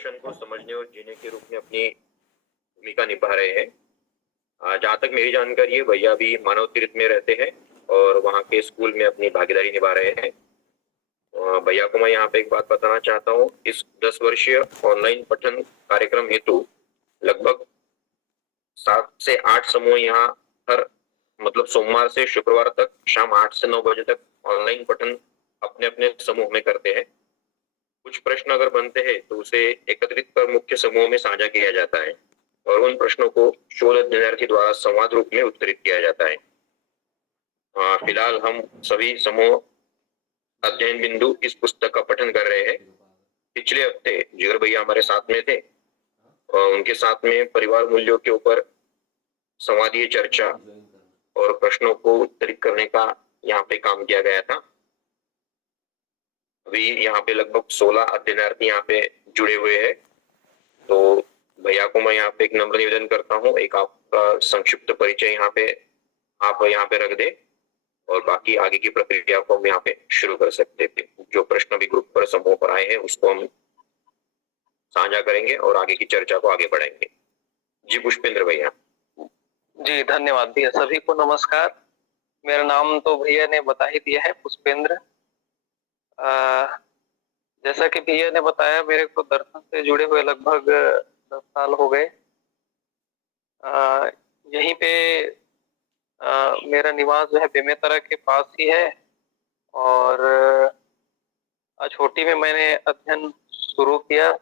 दर्शन को समझने और जीने के रूप में अपनी भूमिका निभा रहे हैं। जहाँ तक मेरी जानकारी है, भैया भी मानव तीर्थ में रहते हैं और वहाँ के स्कूल में अपनी भागीदारी निभा रहे हैं। भैया को मैं यहाँ पे एक बात बताना चाहता हूँ। इस 10 वर्षीय ऑनलाइन पठन कार्यक्रम हेतु लगभग 7 से 8 समूह यहाँ हर मतलब सोमवार से शुक्रवार तक शाम 8 से 9 बजे तक ऑनलाइन पठन अपने अपने समूह में करते हैं। कुछ प्रश्न अगर बनते हैं तो उसे एकत्रित कर मुख्य समूह में साझा किया जाता है और उन प्रश्नों को शोध अध्ययनार्थी द्वारा संवाद रूप में उत्तरित किया जाता है। फिलहाल हम सभी समूह अध्ययन बिंदु इस पुस्तक का पठन कर रहे हैं। पिछले हफ्ते जिगर भैया हमारे साथ में थे और उनके साथ में परिवार मूल्यों के ऊपर संवादीय चर्चा और प्रश्नों को उत्तरित करने का यहाँ पे काम किया गया था। अभी यहाँ पे लगभग 16 अध्ययनार्थी यहाँ पे जुड़े हुए हैं। तो भैया को मैं यहाँ पे एक नम्र निवेदन करता हूँ, एक आपका संक्षिप्त परिचय यहाँ पे आप यहाँ पे रख दे और बाकी आगे की प्रक्रिया को हम यहाँ पे शुरू कर सकते थे। जो प्रश्न भी ग्रुप पर समूह पर आए हैं उसको हम साझा करेंगे और आगे की चर्चा को आगे बढ़ाएंगे। जी पुष्पेंद्र भैया। जी धन्यवाद भैया। सभी को नमस्कार। मेरा नाम तो भैया ने बता ही दिया है, पुष्पेंद्र। जैसा कि भैया ने बताया, मेरे को दर्शन से जुड़े हुए लगभग 10 साल हो गए। यहीं पे मेरा निवास जो है बेमेतरा के पास ही है और अछोटी में मैंने अध्ययन शुरू किया।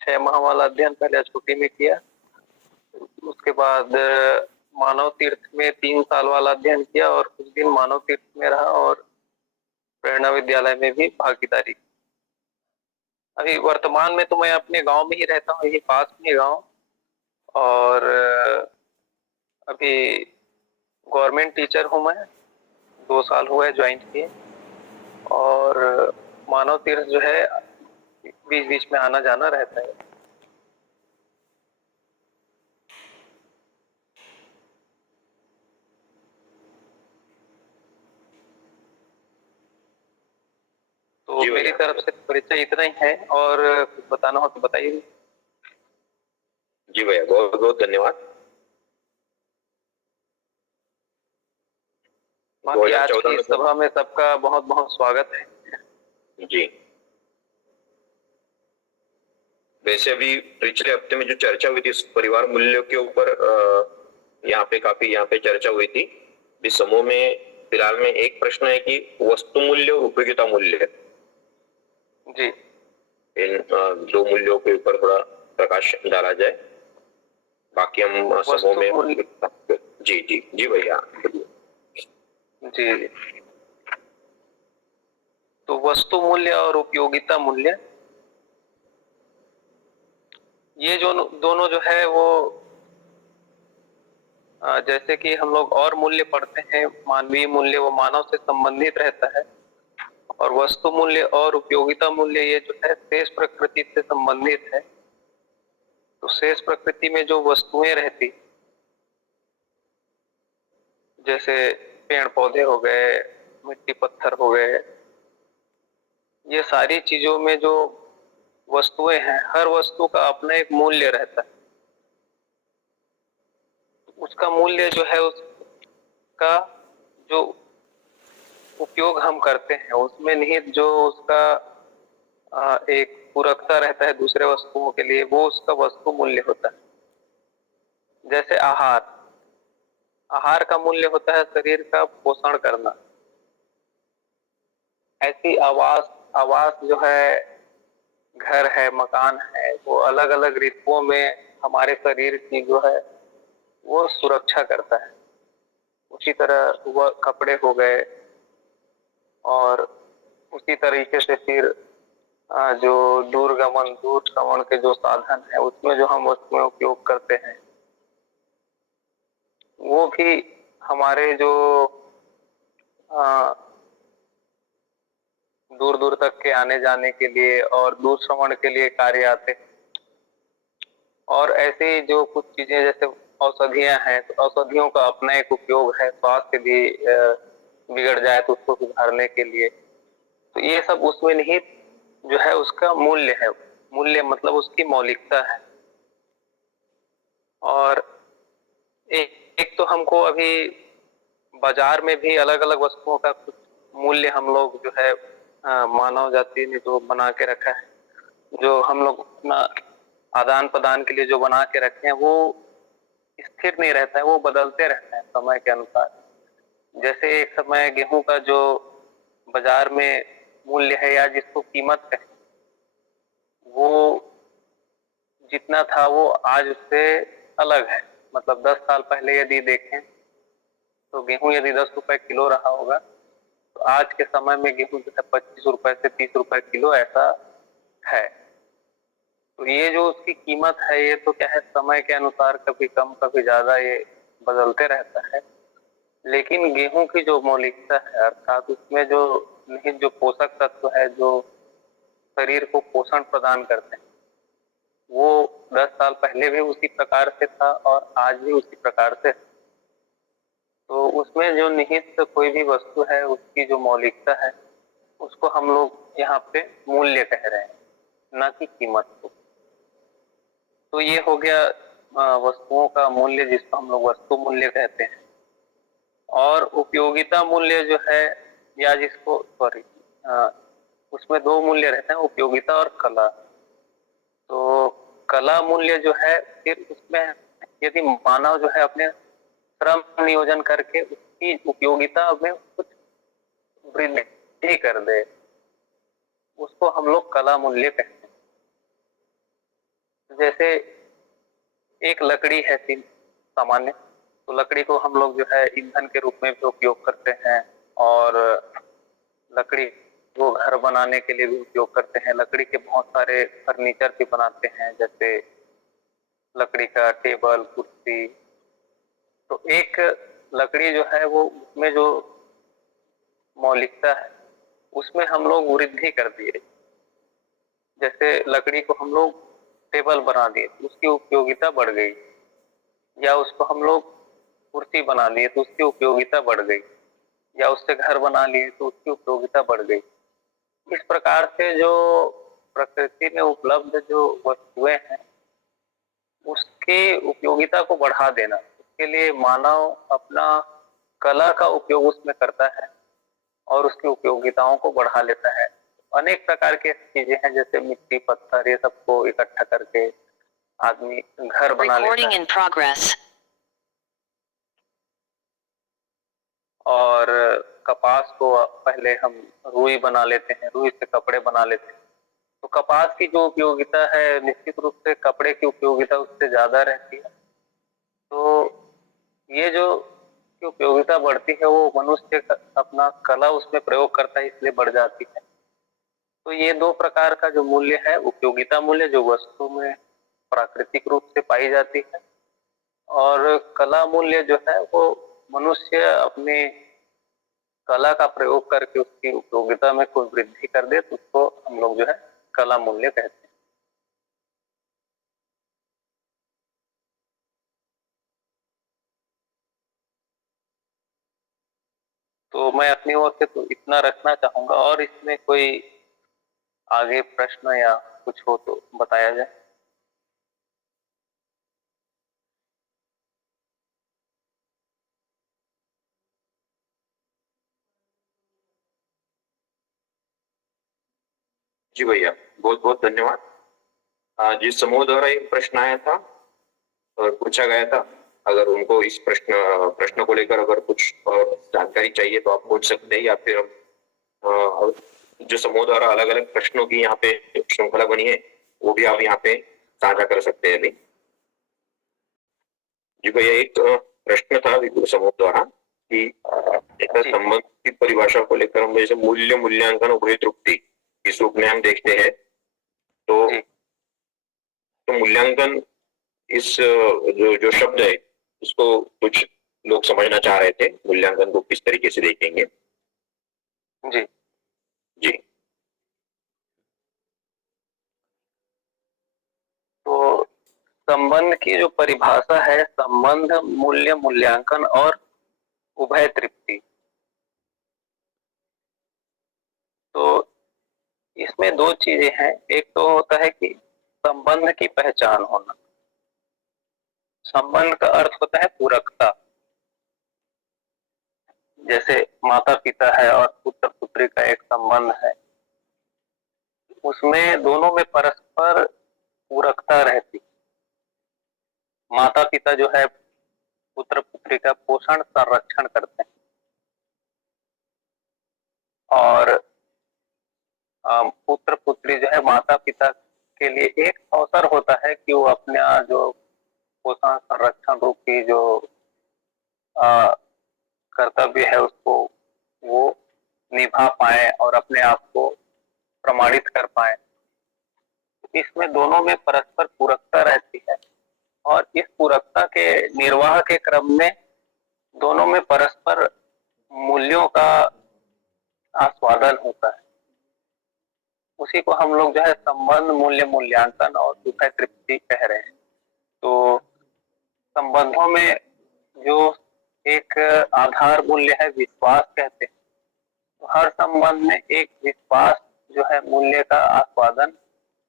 6 माह वाला अध्ययन पहले अछोटी में किया, उसके बाद मानव तीर्थ में 3 साल वाला अध्ययन किया और कुछ दिन मानव तीर्थ में रहा और प्रेरणा विद्यालय में भी भागीदारी। अभी वर्तमान में तो मैं अपने गांव में ही रहता हूँ, यही पास में गांव, और अभी गवर्नमेंट टीचर हूँ मैं। 2 साल हुआ है ज्वाइन किए और मानव तीर्थ जो है बीच बीच में आना जाना रहता है। तो मेरी तरफ से परिचय इतना ही है और कुछ बताना हो तो बताइए। जी भैया, बहुत बहुत धन्यवाद। बाकी आज की सभा में सबका बहुत बहुत स्वागत है। जी, वैसे अभी पिछले हफ्ते में जो चर्चा हुई थी परिवार मूल्यों के ऊपर, यहाँ पे काफी यहाँ पे चर्चा हुई थी। इस समूह में फिलहाल में एक प्रश्न है कि वस्तु मूल्य और उपयोगिता मूल्य, जी, इन 2 मूल्यों के ऊपर थोड़ा प्रकाश डाला जाए। बाकी हम समूह में जी जी जी भैया जी। तो वस्तु मूल्य और उपयोगिता मूल्य, ये जो दोनों जो है वो जैसे कि हम लोग और मूल्य पढ़ते हैं, मानवीय मूल्य वो मानव से संबंधित रहता है और वस्तु मूल्य और उपयोगिता मूल्य ये जो है शेष प्रकृति से संबंधित है। तो शेष प्रकृति में जो वस्तुएं रहती, जैसे पेड़ पौधे हो गए, मिट्टी पत्थर हो गए, ये सारी चीजों में जो वस्तुएं हैं, हर वस्तु का अपना एक मूल्य रहता है। उसका मूल्य जो है उसका जो उपयोग हम करते हैं उसमें निहित जो उसका एक पूरकता रहता है दूसरे वस्तुओं के लिए, वो उसका वस्तु मूल्य होता है। जैसे आहार का मूल्य होता है शरीर का पोषण करना। ऐसी आवास जो है, घर है, मकान है, वो अलग अलग ऋतुओं में हमारे शरीर की जो है वो सुरक्षा करता है। उसी तरह वह कपड़े हो गए और उसी तरीके से फिर जो दूर श्रवण के जो साधन है उसमें जो हम वस्तुएं उपयोग करते हैं वो भी हमारे जो दूर दूर तक के आने जाने के लिए और दूर श्रवण के लिए कार्य आते हैं। और ऐसी जो कुछ चीजें जैसे औषधियां हैं, तो औषधियों का अपना एक उपयोग है, स्वास्थ्य भी बिगड़ जाए तो उसको सुधारने के लिए। तो ये सब उसमें निहित जो है उसका मूल्य है। मूल्य मतलब उसकी मौलिकता है। और एक तो हमको अभी बाजार में भी अलग अलग वस्तुओं का कुछ मूल्य हम लोग जो है मानव जाति ने जो बना के रखा है, जो हम लोग अपना आदान प्रदान के लिए जो बना के रखे हैं, वो स्थिर नहीं रहता है, वो बदलते रहते हैं समय के अनुसार। जैसे एक समय गेहूं का जो बाजार में मूल्य है या जिसको कीमत कहें, वो जितना था वो आज उससे अलग है। मतलब 10 साल पहले यदि देखें तो गेहूं यदि 10 रुपए किलो रहा होगा, तो आज के समय में गेहूं जो है 25 रुपए से 30 रुपए किलो ऐसा है। तो ये जो उसकी कीमत है, ये तो क्या है, समय के अनुसार कभी कम कभी ज्यादा ये बदलते रहता है। लेकिन गेहूं की जो मौलिकता है, अर्थात उसमें जो निहित जो पोषक तत्व है जो शरीर को पोषण प्रदान करते हैं, वो 10 साल पहले भी उसी प्रकार से था और आज भी उसी प्रकार से। तो उसमें जो निहित कोई भी वस्तु है, उसकी जो मौलिकता है, उसको हम लोग यहाँ पे मूल्य कह रहे हैं, ना कि कीमत को। तो ये हो गया वस्तुओं का मूल्य, जिसको हम लोग वस्तु मूल्य कहते हैं। और उपयोगिता मूल्य जो है, या जिसको सॉरी उसमें दो मूल्य रहते हैं, उपयोगिता और कला। तो कला मूल्य जो है, फिर उसमें यदि मानव जो है अपने श्रम नियोजन करके उसकी उपयोगिता में कुछ वृद्धि कर दे, उसको हम लोग कला मूल्य कहते हैं। जैसे एक लकड़ी है सामान्य, तो लकड़ी को हम लोग जो है ईंधन के रूप में भी उपयोग करते हैं, और लकड़ी को घर बनाने के लिए भी उपयोग करते हैं। लकड़ी के बहुत सारे फर्नीचर भी बनाते हैं, जैसे लकड़ी का टेबल, कुर्सी। तो एक लकड़ी जो है वो उसमें जो मौलिकता है, उसमें हम लोग वृद्धि कर दिए। जैसे लकड़ी को हम लोग टेबल बना दिए तो उसकी उपयोगिता बढ़ गई, या उसको हम लोग कुर्सी बना लिए तो उसकी उपयोगिता बढ़ गई, या उससे घर बना लिए तो उसकी उपयोगिता बढ़ गई। इस प्रकार से जो प्रकृति में उपलब्ध जो वस्तुएं हैं, उसकी उपयोगिता को बढ़ा देना, उसके लिए मानव अपना कला का उपयोग उसमें करता है और उसकी उपयोगिताओं को बढ़ा लेता है। अनेक प्रकार की चीजें हैं, जैसे मिट्टी, पत्थर, ये सबको इकट्ठा करके आदमी घर बना लेता है। और कपास को पहले हम रुई बना लेते हैं, रुई से कपड़े बना लेते हैं। तो कपास की जो उपयोगिता है, निश्चित रूप से कपड़े की उपयोगिता उससे ज्यादा रहती है। तो ये जो उपयोगिता बढ़ती है, वो मनुष्य अपना कला उसमें प्रयोग करता है, इसलिए बढ़ जाती है। तो ये दो प्रकार का जो मूल्य है, उपयोगिता मूल्य जो वस्तु में प्राकृतिक रूप से पाई जाती है, और कला मूल्य जो है वो मनुष्य अपने कला का प्रयोग करके उसकी उपयोगिता में कोई वृद्धि कर दे, तो उसको हम लोग जो है कला मूल्य कहते हैं। तो मैं अपनी ओर से तो इतना रखना चाहूंगा, और इसमें कोई आगे प्रश्न या कुछ हो तो बताया जाए। जी भैया, बहुत बहुत धन्यवाद। जिस समूह द्वारा एक प्रश्न आया था और पूछा गया था, अगर उनको इस प्रश्न को लेकर अगर कुछ और जानकारी चाहिए तो आप पूछ सकते हैं, या फिर हम जो समूह द्वारा अलग अलग प्रश्नों की यहाँ पे श्रृंखला बनी है, वो भी आप यहाँ पे साझा कर सकते हैं अभी। जी भैया, एक प्रश्न था विदुर समूह द्वारा कि संबंध की परिभाषा को लेकर हम जैसे मूल्य, मूल्यांकन, उभय तृप्ति इस रूप में हम देखते हैं, तो मूल्यांकन इस जो शब्द है, इसको कुछ लोग समझना चाह रहे थे, मूल्यांकन को किस तरीके से देखेंगे। जी जी, तो संबंध की जो परिभाषा है, संबंध, मूल्य, मूल्यांकन और उभय तृप्ति। तो इसमें दो चीजें हैं। एक तो होता है कि संबंध की पहचान होना। संबंध का अर्थ होता है पूरकता। जैसे माता पिता है और पुत्र पुत्री का एक संबंध है, उसमें दोनों में परस्पर पूरकता रहती। माता पिता जो है पुत्र पुत्री का पोषण संरक्षण करते हैं, और पुत्र पुत्री जो है माता पिता के लिए एक अवसर होता है कि वो अपना जो पोषण संरक्षण रूपी जो अ, कर्तव्य है उसको वो निभा पाए और अपने आप को प्रमाणित कर पाए। इसमें दोनों में परस्पर पूरकता रहती है, और इस पूरकता के निर्वाह के क्रम में दोनों में परस्पर मूल्यों का आस्वादन होता है। उसी को हम लोग जो है संबंध मूल्य मूल्यांकन और सुखद तृप्ति कह रहे हैं। तो संबंधों में जो एक आधार मूल्य है विश्वास कहते हैं। तो हर संबंध में एक विश्वास जो है मूल्य का आस्वादन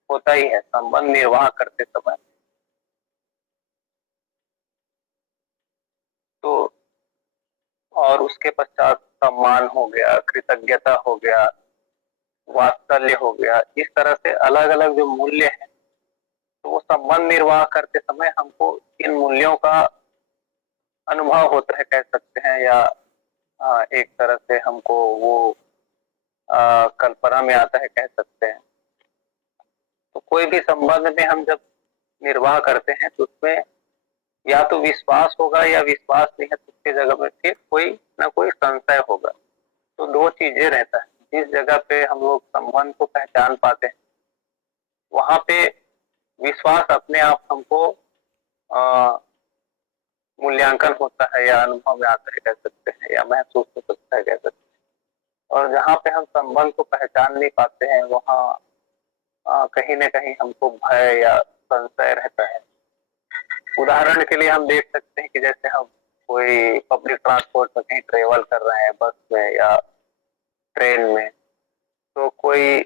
होता ही है संबंध निर्वाह करते समय। तो और उसके पश्चात सम्मान हो गया, कृतज्ञता हो गया, वात्सल्य हो गया। इस तरह से अलग अलग जो मूल्य हैं, तो वो संबंध निर्वाह करते समय हमको इन मूल्यों का अनुभव होता है कह सकते हैं, या एक तरह से हमको वो कल्पना में आता है कह सकते हैं। तो कोई भी संबंध में हम जब निर्वाह करते हैं तो उसमें या तो विश्वास होगा या विश्वास नहीं है तो उसके जगह में फिर कोई ना कोई संशय होगा। तो दो चीजें रहता है। जिस जगह पे हम लोग संबंध को पहचान पाते हैं वहां पे विश्वास अपने आप हमको मूल्यांकन होता है या अनुभव में आता है कह सकते हैं, या महसूस हो सकता है कह सकते हैं। और जहाँ पे हम संबंध को पहचान नहीं पाते हैं वहाँ कहीं न कहीं हमको भय या संशय रहता है। उदाहरण के लिए हम देख सकते हैं कि जैसे हम कोई पब्लिक ट्रांसपोर्ट में कहीं ट्रेवल कर रहे हैं, बस में या ट्रेन में, तो कोई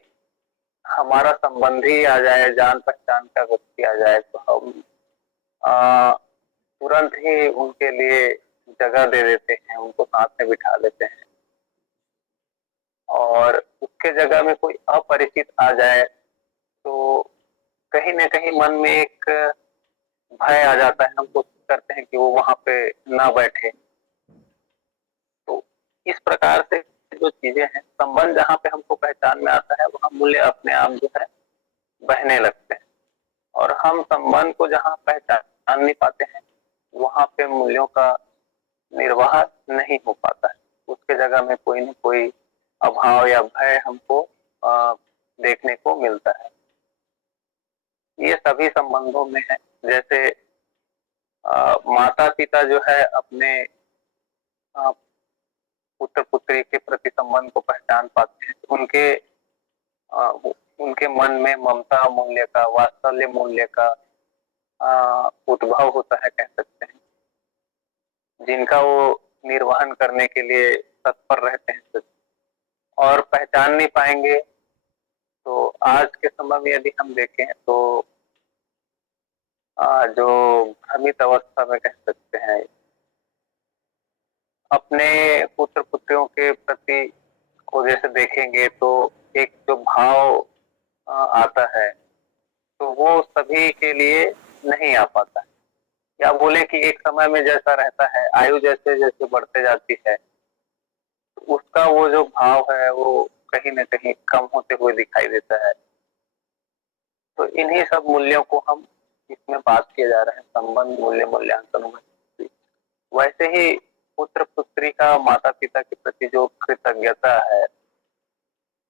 हमारा संबंधी आ जाए, जान पहचान का व्यक्ति आ जाए, तो हम तुरंत ही उनके लिए जगह दे देते हैं, उनको साथ में बिठा लेते हैं। और उसके जगह में कोई अपरिचित आ जाए तो कहीं न कहीं मन में एक भय आ जाता है। हम कोशिश करते हैं कि वो वहां पे ना बैठे। तो इस प्रकार से जो चीजें हैं, संबंध जहाँ पे हमको पहचान में आता है वहाँ मूल्य अपने आप जो है बहने लगते हैं, और हम संबंध को जहाँ पहचान नहीं पाते हैं वहां पे मूल्यों का निर्वाह नहीं हो पाता है। उसके जगह में कोई न कोई अभाव या भय हमको देखने को मिलता है। ये सभी संबंधों में है। जैसे माता पिता जो है अपने पुत्र पुत्री के प्रति संबंध को पहचान पाते हैं, उनके मन में ममता मूल्य का, वात्सल्य मूल्य का उद्भव होता है कह सकते हैं, जिनका वो निर्वहन करने के लिए तत्पर रहते हैं। और पहचान नहीं पाएंगे तो आज के समय में यदि हम देखें तो जो भ्रमित अवस्था में कह सकते हैं, अपने पुत्र पुत्रियों के प्रति को जैसे देखेंगे तो एक जो भाव आता है तो वो सभी के लिए नहीं आ पाता है। या बोले कि एक समय में जैसा रहता है, आयु जैसे जैसे बढ़ते जाती है तो उसका वो जो भाव है वो कहीं न कहीं कम होते हुए दिखाई देता है। तो इन्हीं सब मूल्यों को हम इसमें बात किए जा रहे हैं संबंध मूल्य मूल्यांकन में। वैसे ही पुत्र पुत्री का माता पिता के प्रति जो कृतज्ञता है,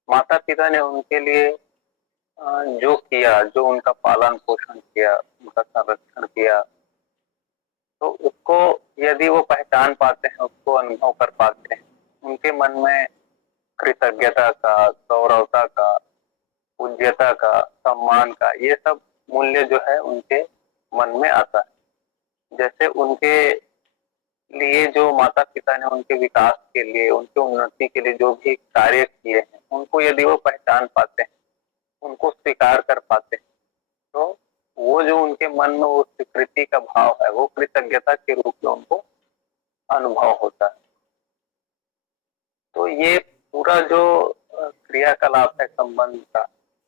माता पिता ने उनके लिए जो किया, जो उनका पालन पोषण किया, उनका संरक्षण किया, तो उसको यदि वो पहचान पाते हैं, उसको अनुभव कर पाते हैं, उनके मन में कृतज्ञता का, गौरवता का, पूज्यता का, सम्मान का, ये सब मूल्य जो है उनके मन में आता है। जैसे उनके लिए जो माता पिता ने उनके विकास के लिए, उनके उन्नति के लिए जो भी कार्य किए हैं, उनको यदि वो पहचान पाते हैं उनको स्वीकार कर पाते हैं। तो वो जो उनके मन में वो स्वीकृति का भाव है, वो कृतज्ञता के रूप में उनको अनुभव होता है। तो ये पूरा जो क्रियाकलाप है संबंध का,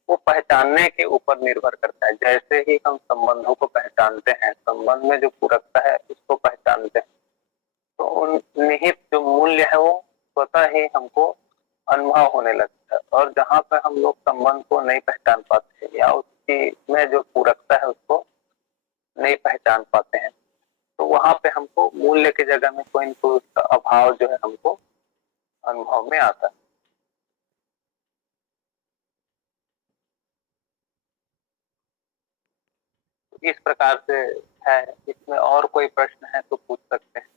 वो पहचानने के ऊपर निर्भर करता है। जैसे ही हम संबंधों को पहचानते हैं, संबंध में जो पूरकता है उसको पहचानते हैं, तो उन निहित जो मूल्य है वो स्वतः ही हमको अनुभव होने लगता है। और जहाँ पे हम लोग संबंध को नहीं पहचान पाते या उसकी में जो पूरकता है उसको नहीं पहचान पाते हैं, तो वहां पे हमको मूल्य की जगह में कोई न कोई उसका अभाव जो है हमको अनुभव में आता है। तो इस प्रकार से है। इसमें और कोई प्रश्न है तो पूछ सकते हैं।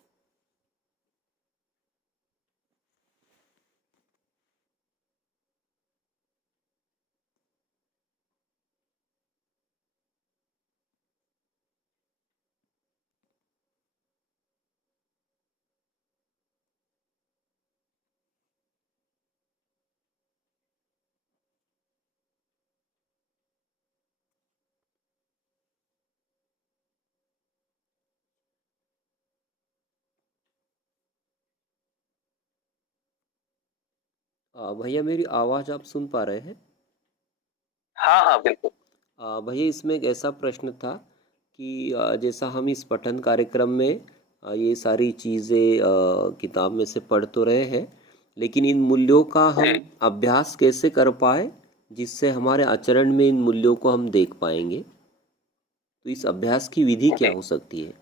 भैया मेरी आवाज़ आप सुन पा रहे हैं? हाँ हाँ बिल्कुल। भैया इसमें एक ऐसा प्रश्न था कि जैसा हम इस पठन कार्यक्रम में ये सारी चीज़ें किताब में से पढ़ तो रहे हैं, लेकिन इन मूल्यों का हम अभ्यास कैसे कर पाए जिससे हमारे आचरण में इन मूल्यों को हम देख पाएंगे? तो इस अभ्यास की विधि क्या हो सकती है?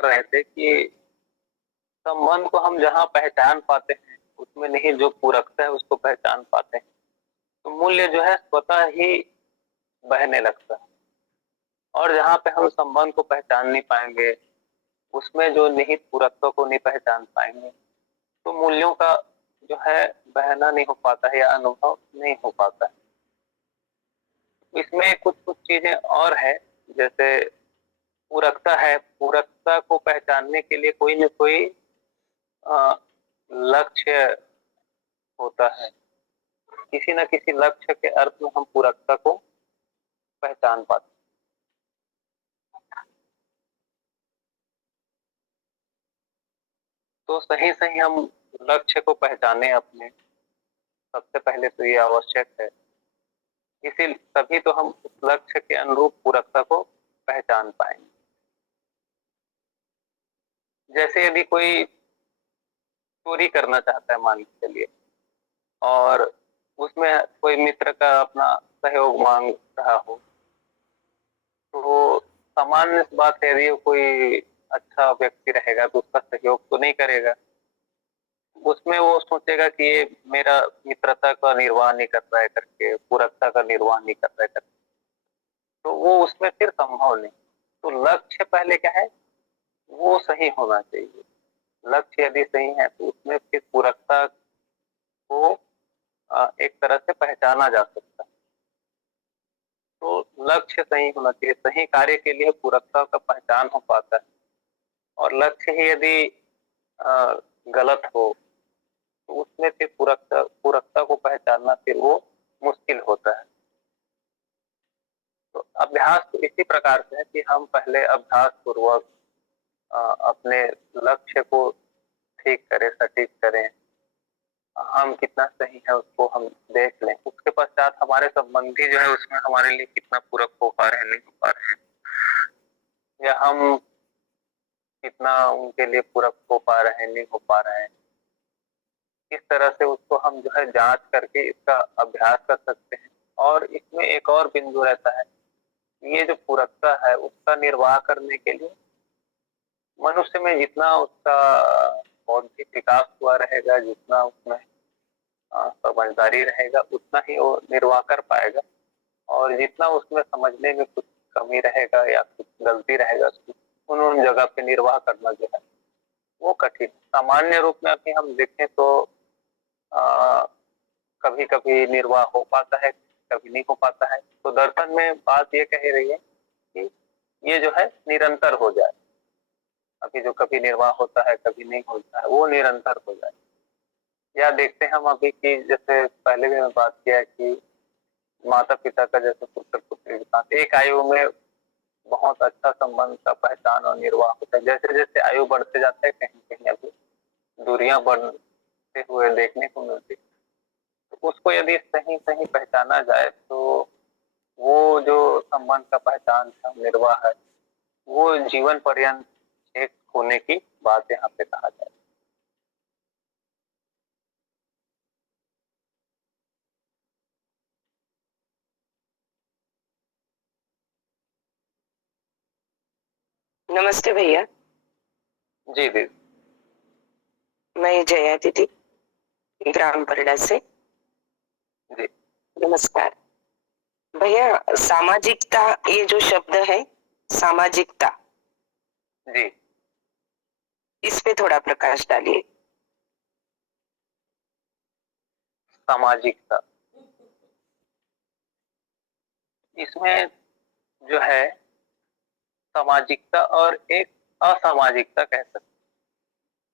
रहे थे कि संबंध को हम जहाँ पहचान पाते हैं उसमें नहीं जो पूरकता है उसको पहचान पाते हैं, तो मूल्य जो है स्वतः ही बहने लगता है। और जहाँ पे हम संबंध को पहचान नहीं पाएंगे, उसमें जो निहित पूरकता को नहीं पहचान पाएंगे, तो मूल्यों का जो है बहना नहीं हो पाता है या अनुभव नहीं हो पाता है। इसमें कुछ कुछ चीजें और है। जैसे पूरकता है, पूरकता को पहचानने के लिए कोई न कोई लक्ष्य होता है। किसी न किसी लक्ष्य के अर्थ में हम पूरकता को पहचान पाते हैं। तो सही सही हम लक्ष्य को पहचाने अपने, सबसे पहले तो ये आवश्यक है। इसी तभी तो हम उस लक्ष्य के अनुरूप पूरकता को पहचान पाएंगे। जैसे यदि कोई चोरी करना चाहता है मान के लिए, और उसमें कोई मित्र का अपना सहयोग मांग रहा हो, तो सामान्य बात है, यदि कोई अच्छा व्यक्ति रहेगा तो उसका सहयोग तो नहीं करेगा। उसमें वो सोचेगा कि ये मेरा मित्रता का निर्वाह नहीं कर रहा है करके, पूरकता का निर्वाह नहीं कर रहा है करके, तो वो उसमें फिर संभव नहीं। तो लक्ष्य पहले क्या है, वो सही होना चाहिए। लक्ष्य यदि सही है तो उसमें फिर पूरकता को एक तरह से पहचाना जा सकता है। तो लक्ष्य सही होना चाहिए, सही कार्य के लिए पूरकता का पहचान हो पाता है। और लक्ष्य ही यदि गलत हो तो उसमें फिर पूरकता पूरकता को पहचानना फिर वो मुश्किल होता है। तो अभ्यास तो इसी प्रकार से है कि हम पहले अभ्यास पूर्वक अपने लक्ष्य को ठीक करें, सटीक करें, हम कितना सही है उसको हम देख लें। उसके पश्चात हमारे संबंधी जो है उसमें हमारे लिए कितना पूरक हो पा रहे हैं, नहीं हो पा रहे हैं, या हम कितना उनके लिए पूरक हो पा रहे हैं, नहीं हो पा रहे हैं। इस तरह से उसको हम जो है जांच करके इसका अभ्यास कर सकते हैं। और इसमें एक और बिंदु रहता है, ये जो पूरकता है उसका निर्वाह करने के लिए मनुष्य में जितना उसका बौद्धिक विकास हुआ रहेगा, जितना उसमें समझदारी रहेगा, उतना ही वो निर्वाह कर पाएगा। और जितना उसमें समझने में कुछ कमी रहेगा या कुछ गलती रहेगा, उन जगह पे निर्वाह करना जो है वो कठिन। सामान्य रूप में अभी हम देखें तो कभी कभी निर्वाह हो पाता है, कभी नहीं हो पाता है। तो दर्शन में बात ये कह रही है कि ये जो है निरंतर हो जाए। अभी जो कभी निर्वाह होता है कभी नहीं होता है, वो निरंतर हो जाए। या देखते हैं हम अभी कि जैसे पहले भी मैं बात किया है कि माता पिता का जैसे पुत्र पुत्री के साथ एक आयु में बहुत अच्छा संबंध का पहचान और निर्वाह होता है। जैसे जैसे आयु बढ़ते जाता है कहीं कहीं अभी दूरियां बढ़ते हुए देखने को मिलती है। तो उसको यदि सही सही पहचाना जाए तो वो जो संबंध का पहचान था निर्वाह है वो जीवन पर्यंत एक होने की बात यहाँ पे कहा जाए। नमस्ते भैया। जी दीदी। मैं जया दीदी, ग्राम परडा से। जी नमस्कार भैया। सामाजिकता, ये जो शब्द है सामाजिकता, जी इस पे थोड़ा प्रकाश डालिए। सामाजिकता, इसमें जो है सामाजिकता और एक असामाजिकता कह सकते,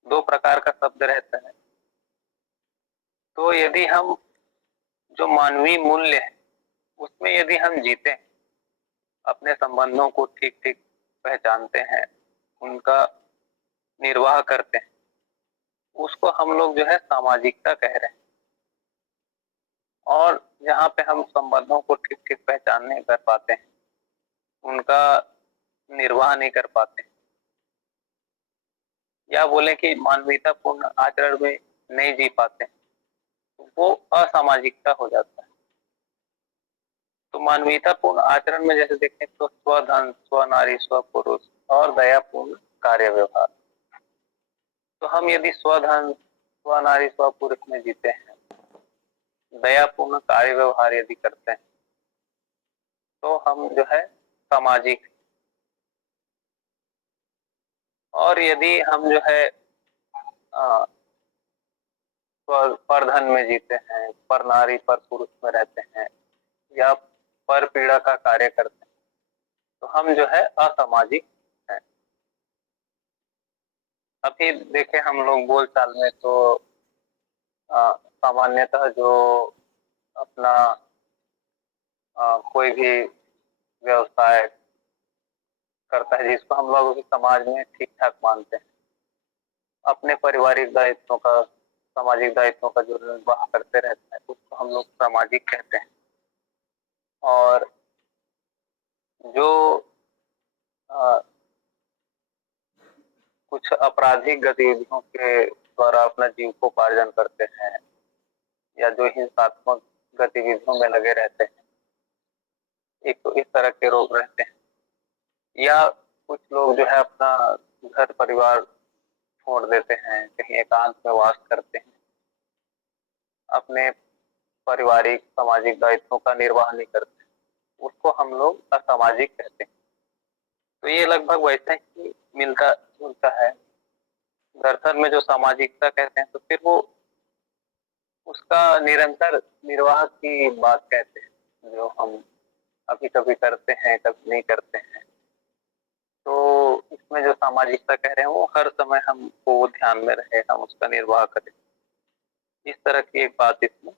दो प्रकार का शब्द रहता है। तो यदि हम जो मानवीय मूल्य है उसमें यदि हम जीते हैं, अपने संबंधों को ठीक ठीक पहचानते हैं, उनका निर्वाह करते हैं, उसको हम लोग जो है सामाजिकता कह रहे हैं। और जहाँ पे हम संबंधों को ठीक ठीक पहचान नहीं कर पाते हैं, उनका निर्वाह नहीं कर पाते हैं, या बोले कि मानवीयतापूर्ण आचरण में नहीं जी पाते हैं, तो वो असामाजिकता हो जाता है। तो मानवीयतापूर्ण आचरण में जैसे देखें तो स्वधन, स्वनारी, स्वपुरुष और दयापूर्ण कार्य व्यवहार। तो हम यदि स्वधन, स्वनारी, स्वपुरुष में जीते हैं, दयापूर्ण कार्य व्यवहार यदि करते हैं, तो हम जो है सामाजिक। और यदि हम जो है पर धन में जीते हैं, पर नारी पर पुरुष में रहते हैं, या पर पीड़ा का कार्य करते हैं, तो हम जो है असामाजिक हैं। अभी देखे हम लोग बोलचाल में तो सामान्यतः जो अपना कोई भी व्यवसाय करता है जिसको हम लोग समाज में ठीक ठाक मानते हैं, अपने पारिवारिक दायित्वों का, सामाजिक दायित्वों का जो निर्वाह करते रहते हैं, उसको हम लोग सामाजिक कहते हैं। और जो कुछ आपराधिक गतिविधियों के द्वारा अपना जीविकोपार्जन करते हैं, या जो हिंसात्मक गतिविधियों में लगे रहते हैं, एक तो इस तरह के लोग रहते हैं। या कुछ लोग जो है अपना घर परिवार छोड़ देते हैं, कहीं एकांत में वास करते हैं, अपने पारिवारिक सामाजिक दायित्वों का निर्वाह नहीं करते, उसको हम लोग असामाजिक कहते हैं। तो ये लगभग वैसा ही मिलता जुलता है। दरअसल में जो सामाजिकता कहते हैं तो फिर वो उसका निरंतर निर्वाह की बात कहते हैं, जो हम अभी कभी करते हैं, कभी नहीं करते हैं। तो इसमें जो सामाजिकता कह रहे हैं वो हर समय हमको वो ध्यान में रहे, हम उसका निर्वाह करें, इस तरह की एक बात इसमें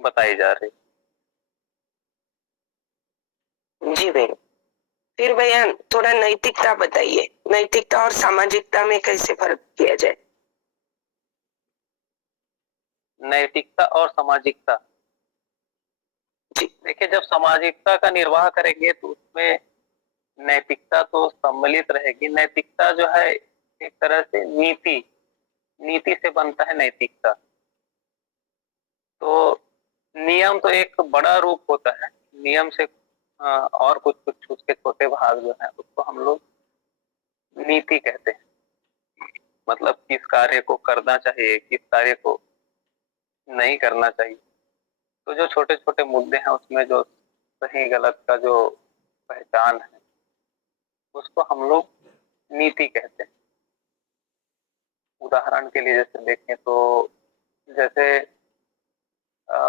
बताई जा रही। जी भैया। फिर भैया थोड़ा नैतिकता बताइए, नैतिकता और सामाजिकता में कैसे फर्क किया जाए? नैतिकता और सामाजिकता, देखिए जब सामाजिकता का निर्वाह करेंगे तो उसमें नैतिकता तो सम्मिलित रहेगी। नैतिकता जो है एक तरह से नीति से बनता है नैतिकता। तो नियम तो एक बड़ा रूप होता है, नियम से और कुछ कुछ उसके छोटे भाग जो है उसको हम लोग नीति कहते हैं। मतलब किस कार्य को करना चाहिए, किस कार्य को नहीं करना चाहिए। तो जो छोटे छोटे मुद्दे हैं उसमें जो सही गलत का जो पहचान है उसको हम लोग नीति कहते हैं। उदाहरण के लिए जैसे देखें तो जैसे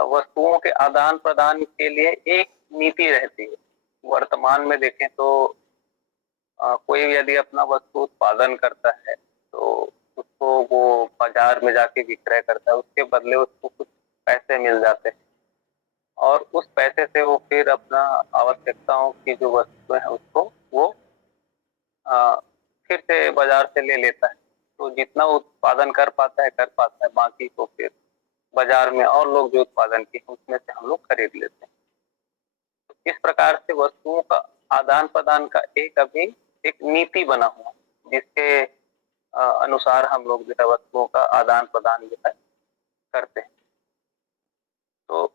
वस्तुओं के आदान प्रदान के लिए एक नीति रहती है। वर्तमान में देखें तो कोई यदि अपना वस्तु उत्पादन करता है तो उसको वो बाजार में जाके विक्रय करता है, उसके बदले उसको कुछ पैसे मिल जाते हैं और उस पैसे से वो फिर अपना आवश्यकताओं की जो वस्तुएं है उसको वो फिर से बाजार से ले लेता है। तो जितना उत्पादन कर पाता है, बाकी को फिर बाजार में और लोग जो उत्पादन किए उसमें से हम लोग खरीद लेते हैं। तो इस प्रकार से वस्तुओं का आदान प्रदान का एक नीति बना हुआ जिसके अनुसार हम लोग जो है वस्तुओं का आदान प्रदान जो है करते हैं। तो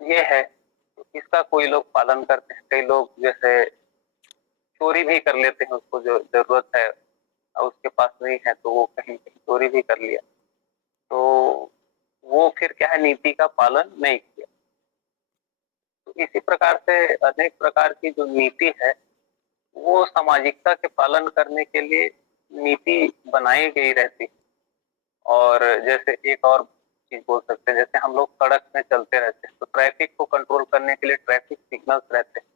ये है, तो इसका कोई लोग पालन करते हैं, कई लोग जैसे चोरी भी कर लेते हैं, उसको जो जरूरत है और उसके पास नहीं है तो वो कहीं कहीं चोरी भी कर लिया, तो वो फिर क्या है, नीति का पालन नहीं किया। तो इसी प्रकार से अनेक प्रकार की जो नीति है वो सामाजिकता के पालन करने के लिए नीति बनाई गई रहती है। और जैसे एक और चीज बोल सकते हैं, जैसे हम लोग सड़क में चलते रहते हैं तो ट्रैफिक को कंट्रोल करने के लिए ट्रैफिक सिग्नल्स रहते हैं।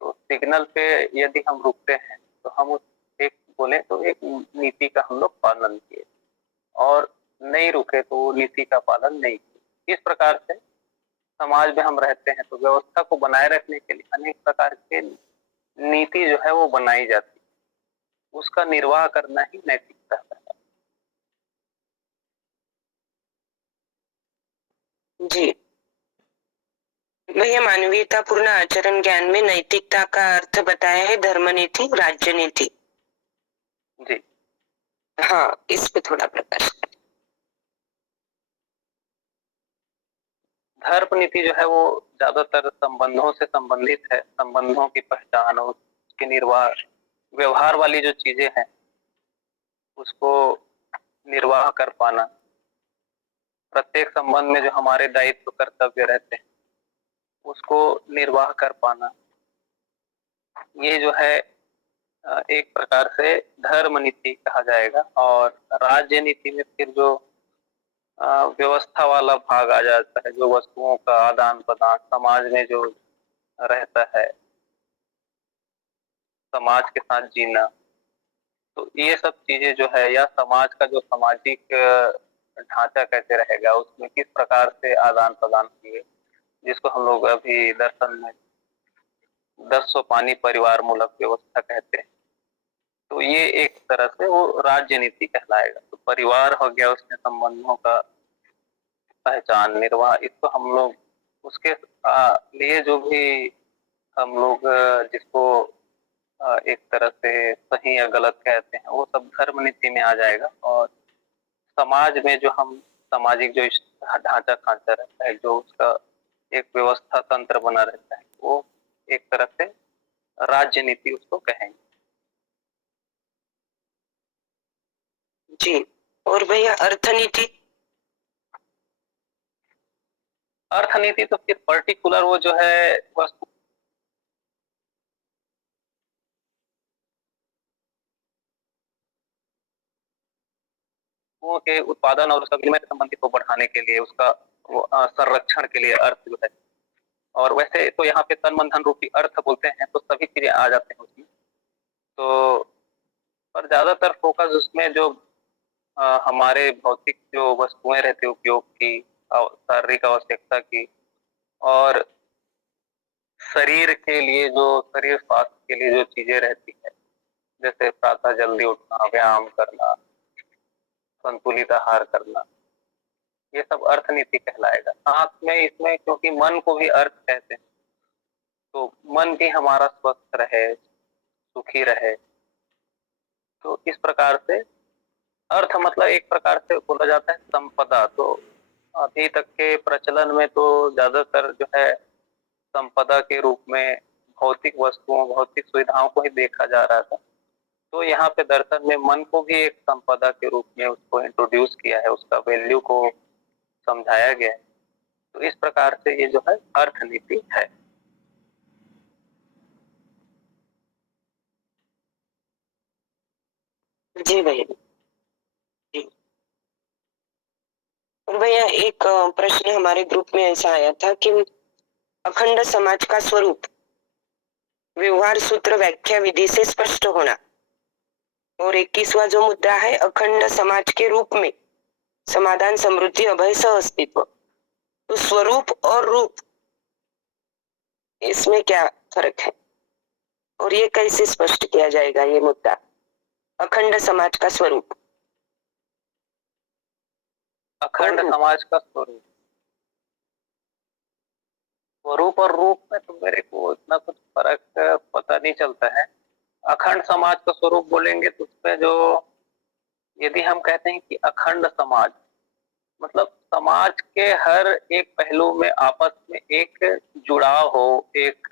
तो सिग्नल पे यदि हम रुकते हैं तो हम उस एक बोले तो एक नीति का हम लोग पालन किए, और नहीं रुके तो वो नीति का पालन नहीं किए। इस प्रकार से समाज में हम रहते हैं तो व्यवस्था को बनाए रखने के लिए अनेक प्रकार के नीति जो है वो बनाई जाती है, उसका निर्वाह करना ही नैतिकता है। जी भैया, मानवीयतापूर्ण आचरण ज्ञान में नैतिकता का अर्थ बताया है धर्म नीति, राज्य नीति। जी हाँ, इस पे थोड़ा प्रकाश। धर्म नीति जो है वो ज्यादातर संबंधों से संबंधित है, संबंधों की पहचान और उसके निर्वाह, व्यवहार वाली जो चीजें हैं उसको निर्वाह कर पाना, प्रत्येक संबंध में जो हमारे दायित्व कर्तव्य रहते हैं उसको निर्वाह कर पाना, ये जो है एक प्रकार से धर्म नीति कहा जाएगा। और राज्य नीति में फिर जो व्यवस्था वाला भाग आ जाता है, जो वस्तुओं का आदान प्रदान, समाज में जो रहता है, समाज के साथ जीना, तो ये सब चीजें जो है, या समाज का जो सामाजिक ढांचा कैसे रहेगा, उसमें किस प्रकार से आदान प्रदान होंगे, जिसको हम लोग अभी दर्शन में 10 सोपानी परिवार मूलक व्यवस्था कहते हैं। तो ये एक तरह से वो राज्य नीति कहलाएगा। तो परिवार हो गया, उसमें संबंधों का पहचान, निर्वाह, इसको हम लोग उसके लिए जो भी हम लोग जिसको एक तरह से सही या गलत कहते हैं वो सब धर्म नीति में आ जाएगा। और समाज में जो हम सामाजिक जो ढांचा खांचा रहता है, जो उसका एक व्यवस्था तंत्र बना रहता है, वो एक तरह से राज्य नीति उसको कहेंगे। जी, और भैया अर्थनीति? अर्थनीति तो फिर पर्टिकुलर वो जो है वस्तु के उत्पादन और उसका विनिमय संबंधित को बढ़ाने के लिए, उसका संरक्षण के लिए अर्थ जो है, और वैसे तो यहाँ पे तन मन धन रूपी अर्थ बोलते हैं तो सभी चीजें आ जाते हैं उसमें। तो पर ज्यादातर फोकस उसमें जो हमारे भौतिक जो वस्तुएं रहती है उपयोग की, शारीरिक आवश्यकता की, और शरीर के लिए जो शरीर स्वास्थ्य के लिए जो चीजें रहती है, जैसे प्रातः जल्दी उठना, व्यायाम करना, संतुलित आहार करना, ये सब अर्थनीति कहलाएगा। साथ में इसमें क्योंकि मन को भी अर्थ कहते हैं, तो मन भी हमारा स्वस्थ रहे, सुखी रहे, तो इस प्रकार से अर्थ मतलब एक प्रकार से बोला जाता है संपदा। तो अभी तक के प्रचलन में तो ज्यादातर जो है संपदा के रूप में भौतिक वस्तुओं, भौतिक सुविधाओं को ही देखा जा रहा था। तो यहाँ पे दर्शन में मन को भी एक संपदा के रूप में उसको इंट्रोड्यूस किया है, उसका वैल्यू को समझाया गया है। तो इस प्रकार से ये जो है अर्थनीति है। जी भैया। और भैया एक प्रश्न हमारे ग्रुप में ऐसा आया था कि अखंड समाज का स्वरूप व्यवहार सूत्र व्याख्या विधि से स्पष्ट होना, और 21वां जो मुद्दा है अखंड समाज के रूप में समाधान, समृद्धि, अभय, सह अस्तित्व। तो स्वरूप और रूप, इसमें क्या फर्क है और ये कैसे स्पष्ट किया जाएगा ये मुद्दा, अखंड समाज का स्वरूप? अखंड समाज का स्वरूप, स्वरूप और रूप में तो मेरे को इतना कुछ फर्क पता नहीं चलता है। अखंड समाज का स्वरूप बोलेंगे तो उसमें जो, यदि हम कहते हैं कि अखंड समाज मतलब समाज के हर एक पहलू में आपस में एक जुड़ाव हो, एक